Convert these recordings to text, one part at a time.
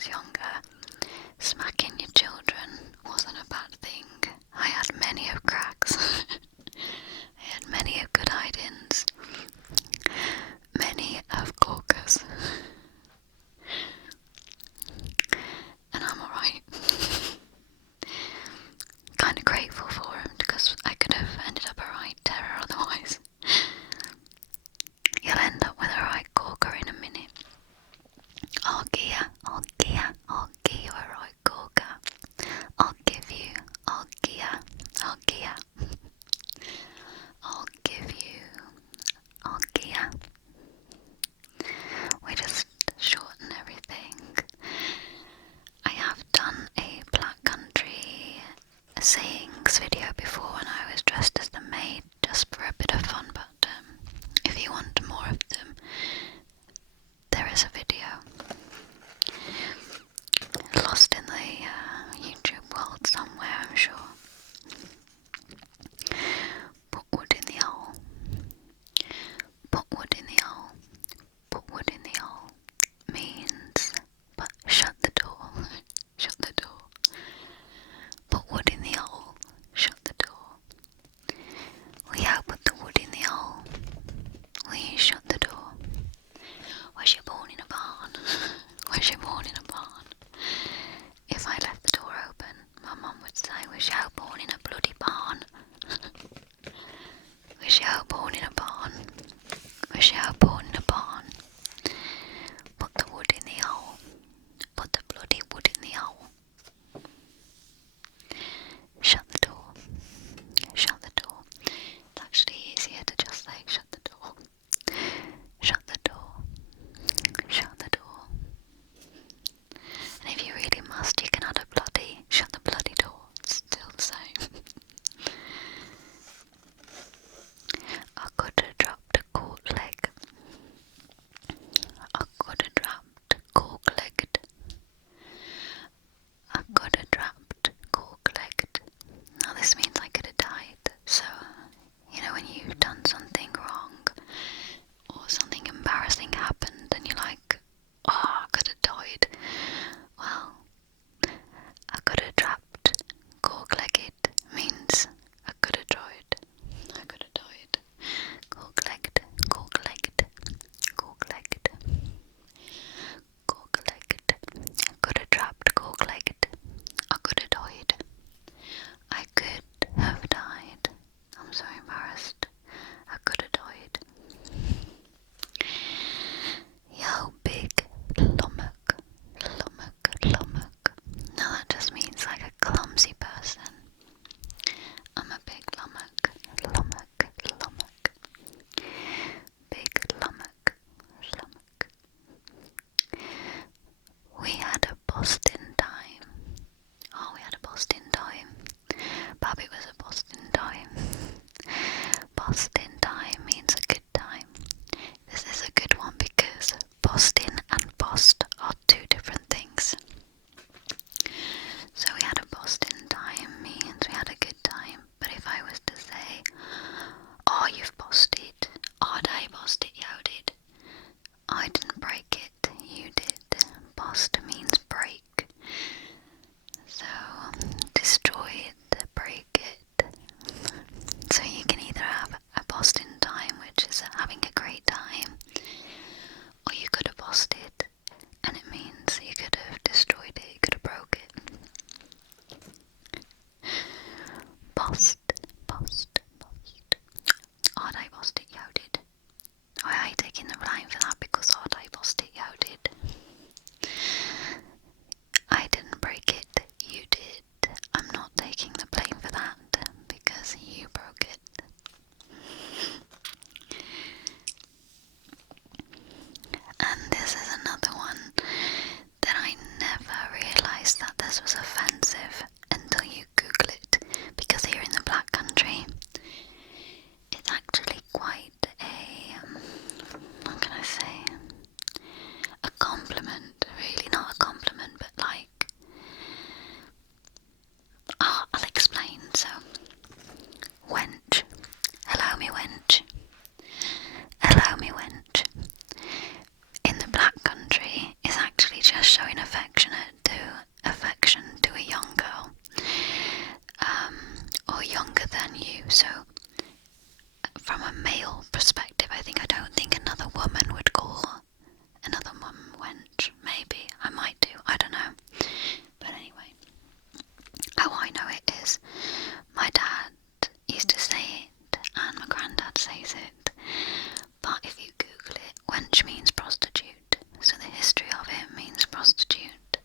was younger, smacking your children wasn't a bad thing. I had many of cracks. I had many of good hide-ins. Many of corkers. And I'm alright. Kinda grateful for him because I could have ended up a right terror otherwise. You'll end up with a right corker in a minute. I'll give you a right corker. I'll give you. We just shorten everything. I have done a Black Country sayings video before when I was dressed as the maid, just for a bit of fun, but if you want more of them, there is a video. Lost in the YouTube world somewhere, I'm sure. Put wood in the hole. Put wood in the hole. Put wood in the hole means but shut the door. Shut the door. Put wood in the hole. Shut the door. Will you put the wood in the hole? Will you shut the door? Was you born in a barn? Was you born in a barn? If I left the door open, my mum would say, was you born in a bloody barn? Was you born in a barn? Was you born in a barn? Put the wood in the hole. Put the bloody wood in the hole. Shut the door. Shut the door. It's actually easier to just say shut the door. Shut the door. Shut the door. And if you really must, you can add a bloody. Shut the bloody door. It's still the same. I could have dropped a cork leg. I could have dropped cork-legged. I could have dropped cork-legged. Now this means I could have died. So, when you've done something wrong or something embarrassing happened and you're like, oh, I could have died. Well, I could have dropped cork-legged means I could have died. I could have died. Cork-legged, cork-legged, cork-legged, cork-legged. I could have dropped cork-legged. affectionate to affection to a young girl, or younger than you. So from a male perspective, I don't think another woman would call another mum wench. Maybe I might do, I don't know. But anyway, how I know it is my dad used to say it and my granddad says it, but if you Google it, wench means prostitute, so the history of it means prostitute.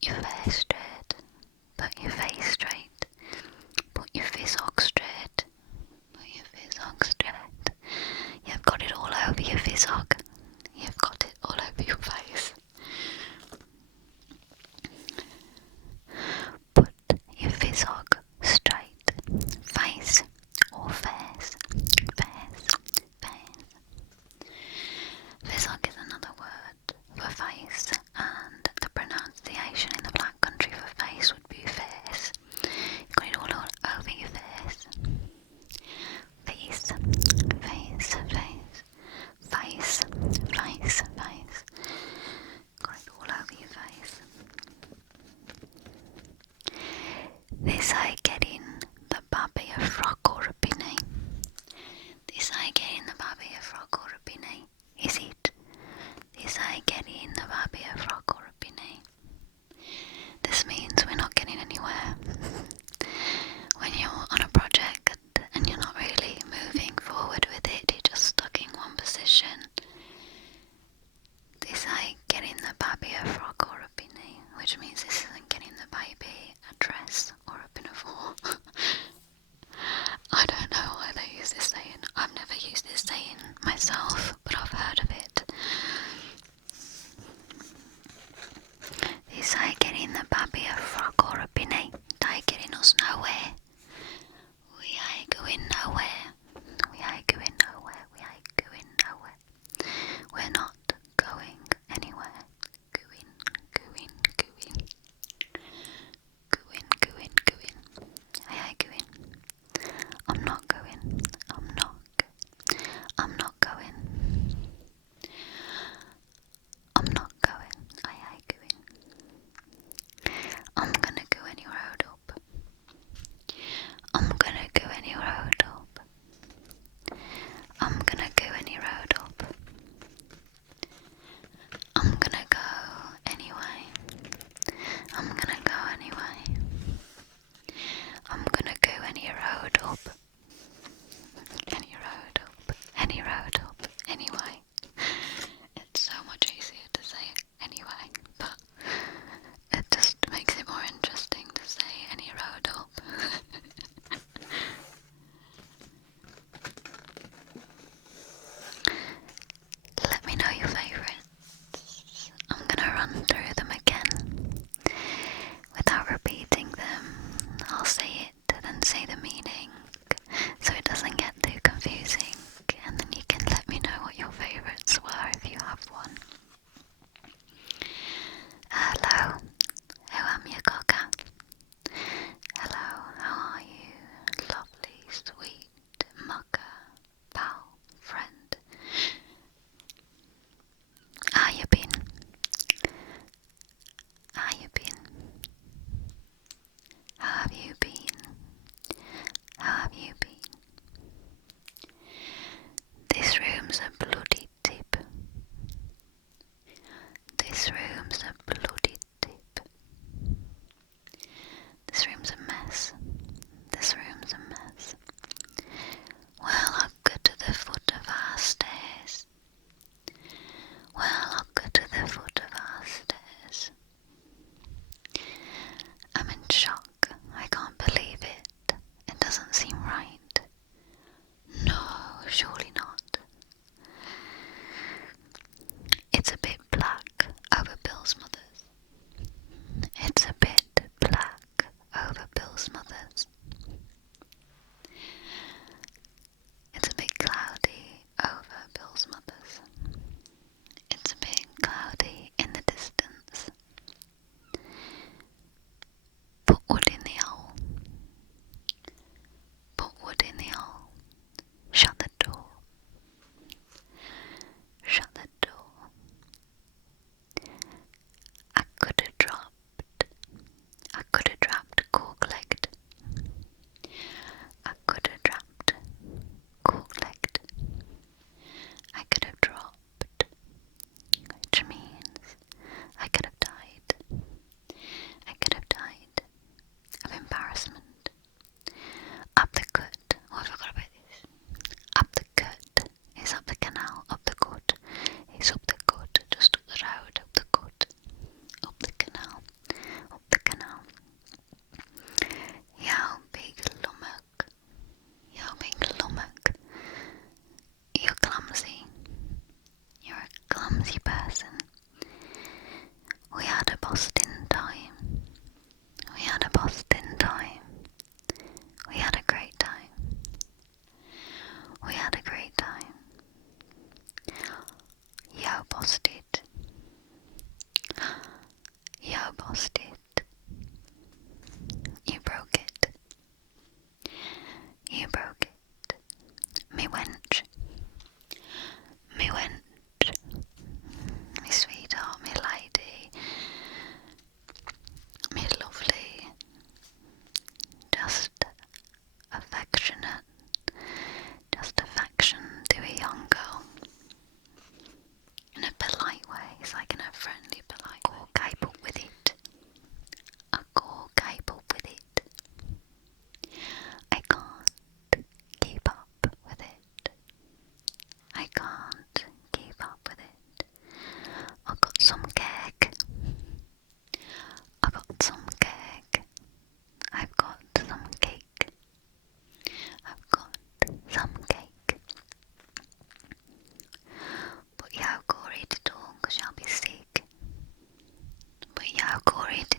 Put your face straight. Put your face straight. Put your fizzog straight. Put your fizzog straight. You've got it all over your fizzog. You've got it all over your face. Put your fizzog straight. Face or face. Face. Face. Fizzog is another word for face, and the pronunciation in the Black Country lost it. You broke it. You broke it. Me wench. Me wench. Me sweetheart, me lady. Me lovely. Just affectionate. Just affection to a young girl. In a polite way, it's like in a friendly, polite way. Or keep up with it. I can't keep up with it. I can't keep up with it. I can't keep up with it. I've got some cake. I've got some cake. I've got some cake. I've got some cake. But jag går inte då, 'cause jag blir sick. But jag går inte